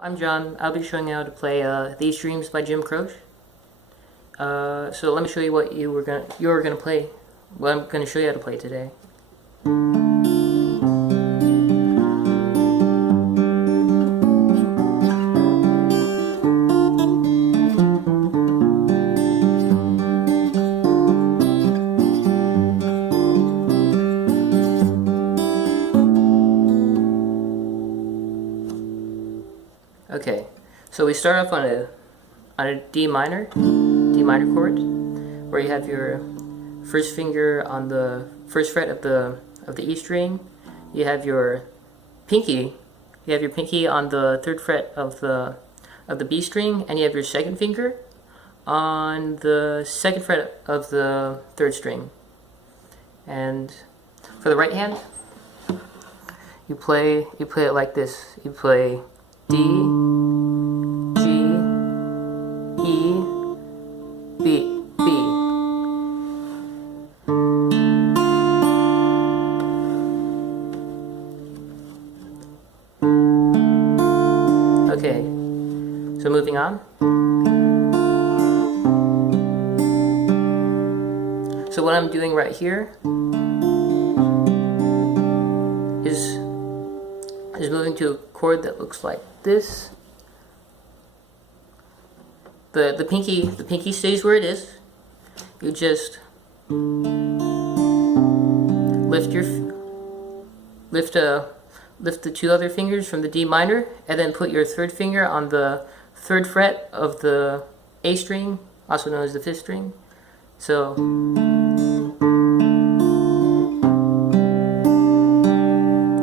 I'm John. I'll be showing you how to play These Dreams by Jim Croce. So let me show you what you're gonna play. What I'm gonna show you how to play today. Okay, so we start off on a D minor chord, where you have your first finger on the first fret of the E string. You have your pinky. You have your pinky on the third fret of the B string, and you have your second finger on the second fret of the third string. And for the right hand, you play it like this. You play D, G, E, B, B. Okay, so moving on. So what I'm doing right here is moving to a chord that looks like this. The pinky stays where it is. You just lift the two other fingers from the D minor, and then put your third finger on the third fret of the A string, also known as the fifth string. So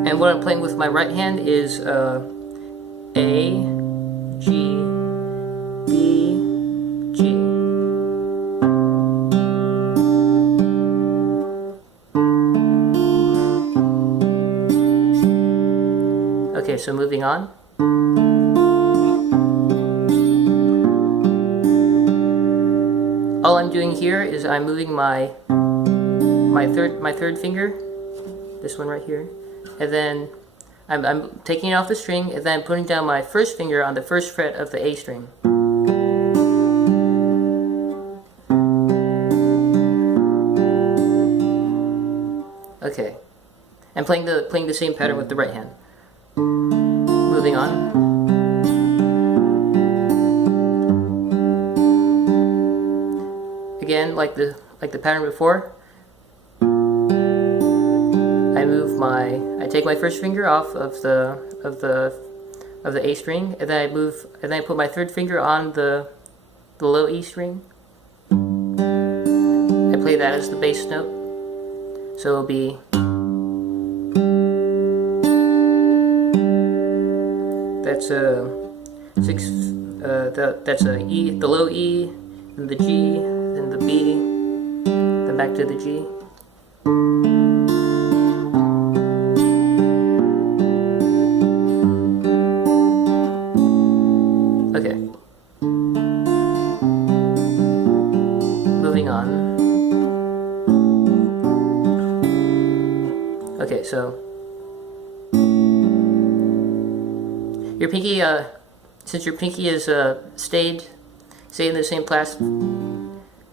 and what I'm playing with my right hand is A, G, B, G. Okay, so moving on. All I'm doing here is I'm moving my third finger, this one right here, and then I'm taking it off the string, and then I'm putting down my first finger on the first fret of the A string. Okay, and playing the same pattern with the right hand. Moving on. Again, like the pattern before. I take my first finger off of the A string, and then I put my third finger on the low E string. I play that as the bass note. So it'll be that's a E, the low E, then the G, then the B, then back to the G. Okay. Moving on. Okay, so your pinky, since your pinky is stayed in the same place,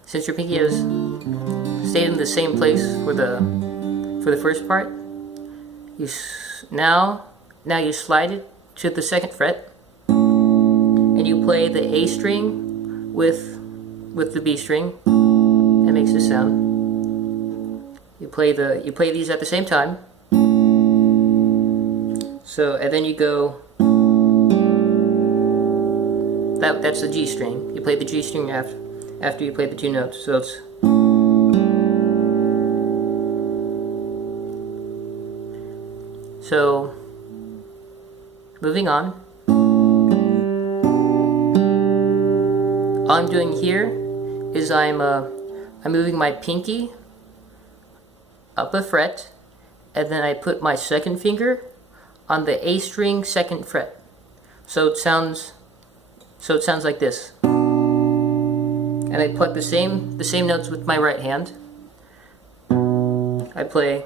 since your pinky has stayed in the same place for the first part, now you slide it to the second fret, and you play the A string with the B string. That makes this sound. You play these at the same time. So, and then you go. That's the G string. You play the G string after you play the two notes. So it's moving on. All I'm doing here is I'm moving my pinky up a fret, and then I put my second finger on the A string second fret. So it sounds like this. And I pluck the same notes with my right hand. I play,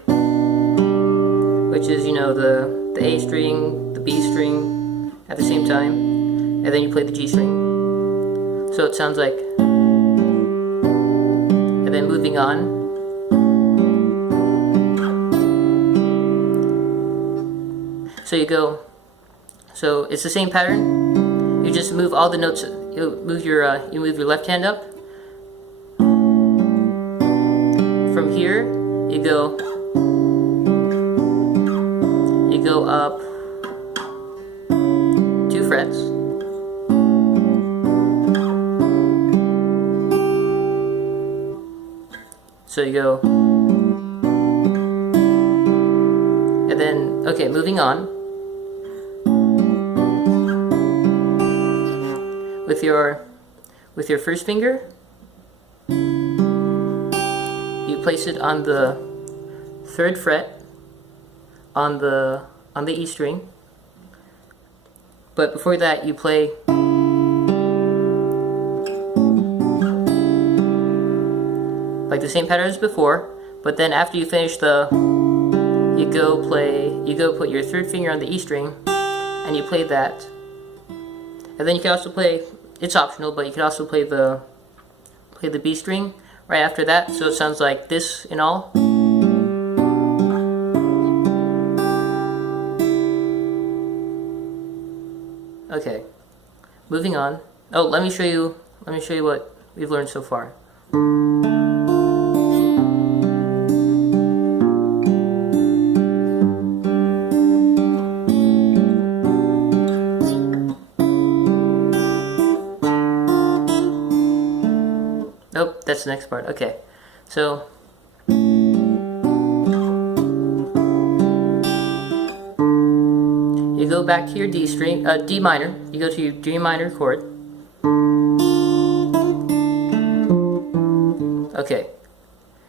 which is, you know, the A string, the B string, at the same time, and then you play the G string. So it sounds like, and then moving on. So you go, so it's the same pattern. You just move all the notes. You move your left hand up. From here, you go up 2 frets. So you go, and then, okay, moving on. With your first finger, you place it on the 3rd fret on the E string. But before that, you play like the same pattern as before. But then after you finish you go put your 3rd finger on the E string, and you play that. And then you can also play, it's optional, but you can also play the B string right after that, so it sounds like this in all. Okay, moving on. Oh, let me show you what we've learned so far. Nope, that's the next part. Okay, so you go back to your D string, D minor. You go to your D minor chord. Okay,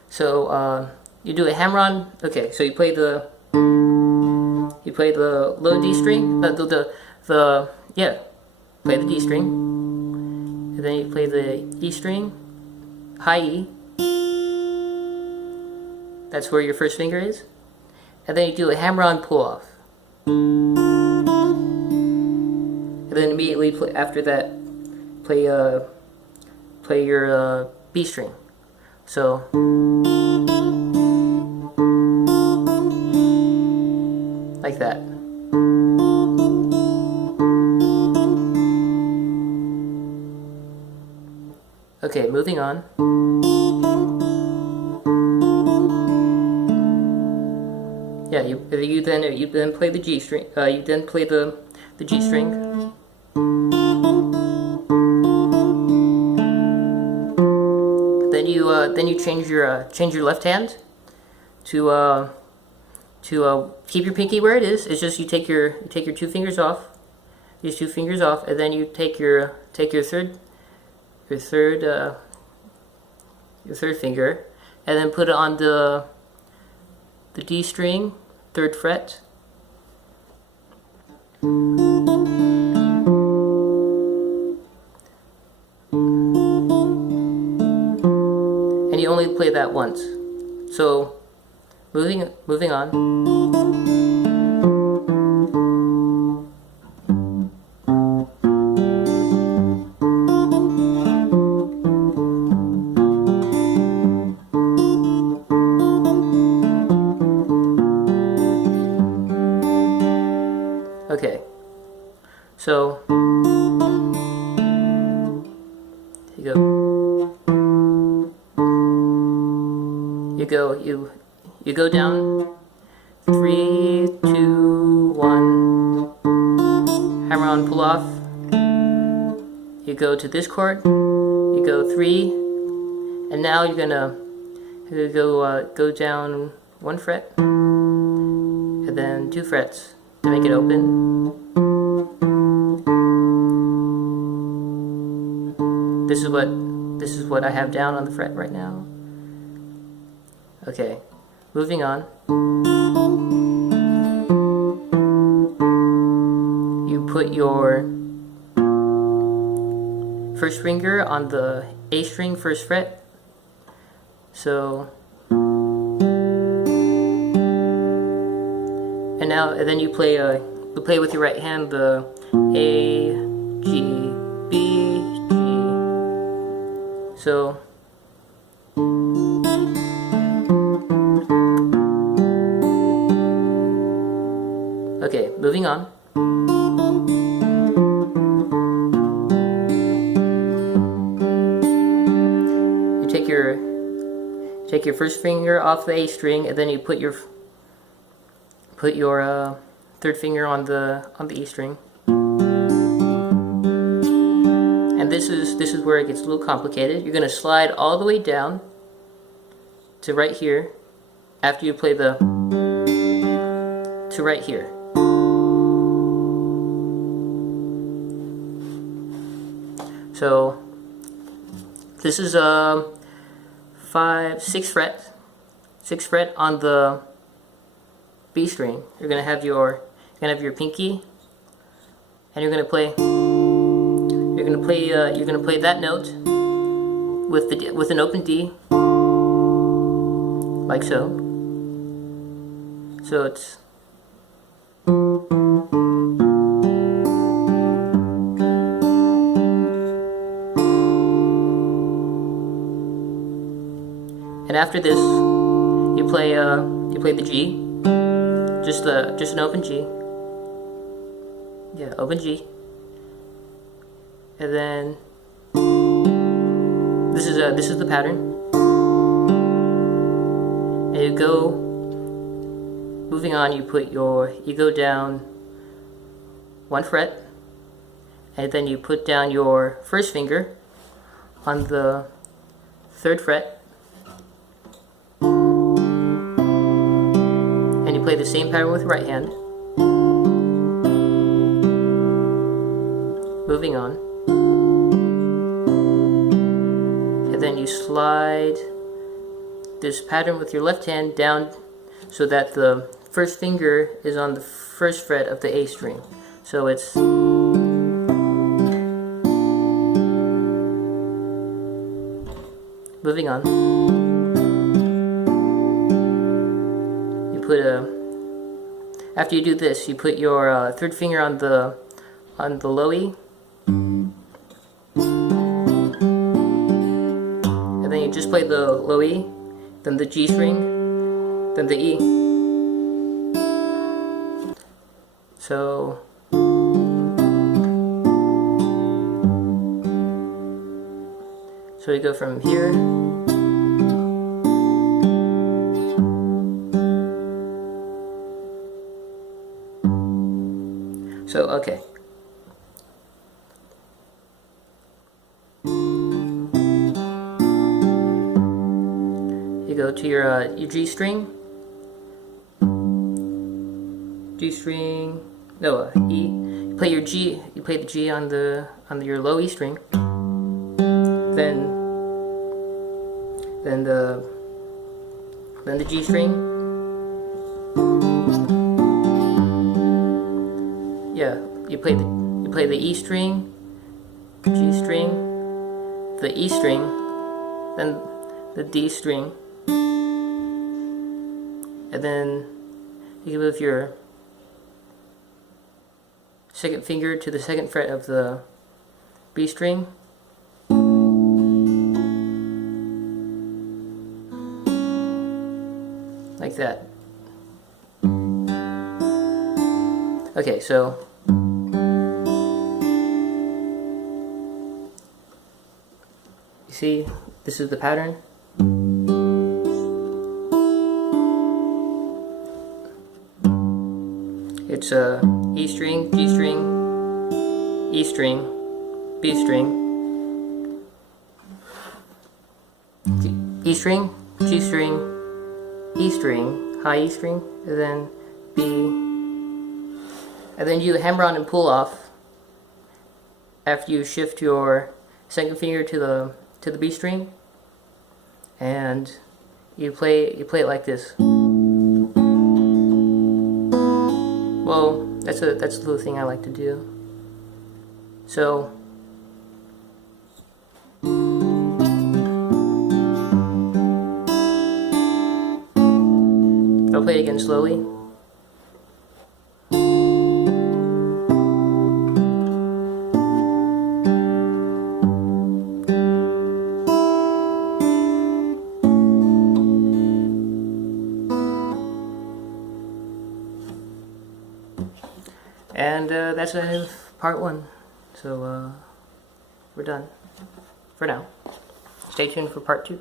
so you do a hammer-on. Okay, so you play the low D string. Play the D string, and then you play the E string. High E, that's where your first finger is, and then you do a hammer-on pull-off, and then immediately after that, play your B string. So like that. Okay, moving on. Yeah, you then play the G string. You then play the G string. Then you change your left hand to keep your pinky where it is. It's just you take your 2 fingers off, these 2 fingers off, and then you take your third finger, and then put it on the D string, 3rd fret. And you only play that once. So moving on. Okay, so you go down 3, 2, 1, hammer-on pull-off. You go to this chord, you go 3, and now you're gonna go down 1 fret, and then 2 frets to make it open. This is what I have down on the fret right now. Okay, moving on. You put your first finger on the A string, 1st fret. So, and then you play with your right hand the A, G, B, G. So okay, moving on. You take your first finger off the A string, and then you put your third finger on the E string. And this is where it gets a little complicated. You're going to slide all the way down to right here after you play the to right here. So this is 6th fret on the B string. You're gonna have your pinky, and you're gonna play that note with an open D, like so. So it's and after this, you play the G, just an open G. Yeah, open G. And then this is the pattern. And you go, moving on, you go down 1 fret, and then you put down your first finger on the 3rd fret, and you play the same pattern with right hand. Moving on. And then you slide this pattern with your left hand down so that the first finger is on the 1st fret of the A string. So it's moving on. You put after you do this, you put your 3rd finger on the low E. And then you just play the low E, then the G string, then the E. So you go from here. So okay. Go to your G string, E. You play your G. You play the G on your low E string. Then the G string. Yeah, you play the E string, G string, the E string, then the D string. And then you move your 2nd finger to the 2nd fret of the B string. Like that. Okay, so you see, this is the pattern. It's E string, G string, E string, B string, E string, G string, E string, high E string, and then B, and then you hammer on and pull off after you shift your 2nd finger to the B string, and you play it like this. Well, that's a little thing I like to do. So I'll play it again slowly. And that's the end of part 1. So we're done for now. Stay tuned for part 2.